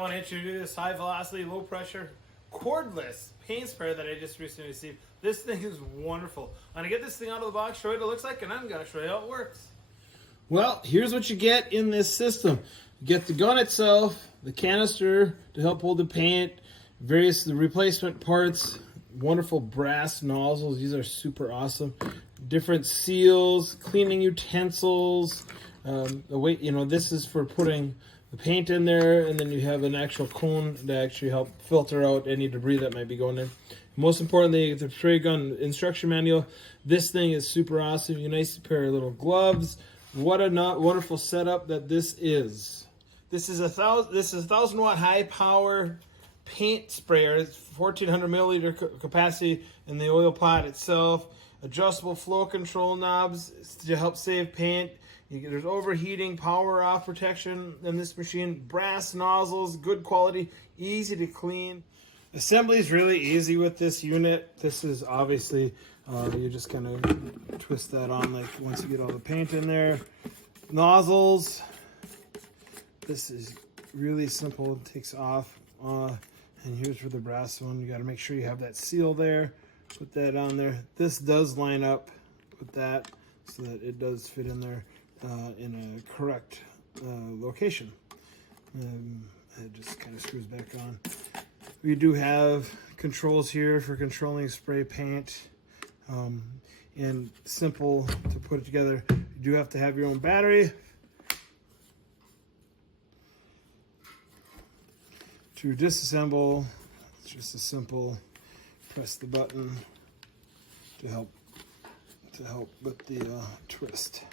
I want to introduce this high velocity, low pressure, cordless paint sprayer that I just recently received. This thing is wonderful. I'm going to get this thing out of the box, show you what it looks like, and I'm going to show you how it works. Well, here's what you get in this system. You get the gun itself, the canister to help hold the paint, the replacement parts, wonderful brass nozzles. These are super awesome. Different seals, cleaning utensils. This is for putting the paint in there, and then you have an actual cone to actually help filter out any debris that might be going in. Most importantly, the spray gun instruction manual. This thing is super awesome. You nice pair of little gloves. What a wonderful setup that this is. This is a 1,000 watt high power paint sprayer. It's 1,400 milliliter capacity in the oil pot itself. Adjustable flow control knobs to help save paint. There's overheating, power off protection in this machine. Brass nozzles, good quality, easy to clean. Assembly is really easy with this unit. This is obviously, you just kind of twist that on like once you get all the paint in there. Nozzles, this is really simple, it takes off. And here's for the brass one. You got to make sure you have that seal there. Put that on there. This does line up with that so that it does fit in there in a correct location. It just kind of screws back on. We do have controls here for controlling spray paint, and simple to put it together. You do have to have your own battery. To disassemble, it's just a simple press the button to help with the twist.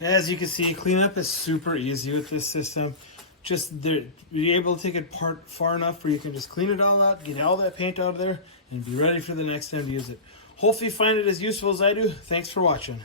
As you can see, cleanup is super easy with this system. You're able to take it apart far enough where you can just clean it all out, get all that paint out of there, and be ready for the next time to use it. Hopefully you find it as useful as I do. Thanks for watching.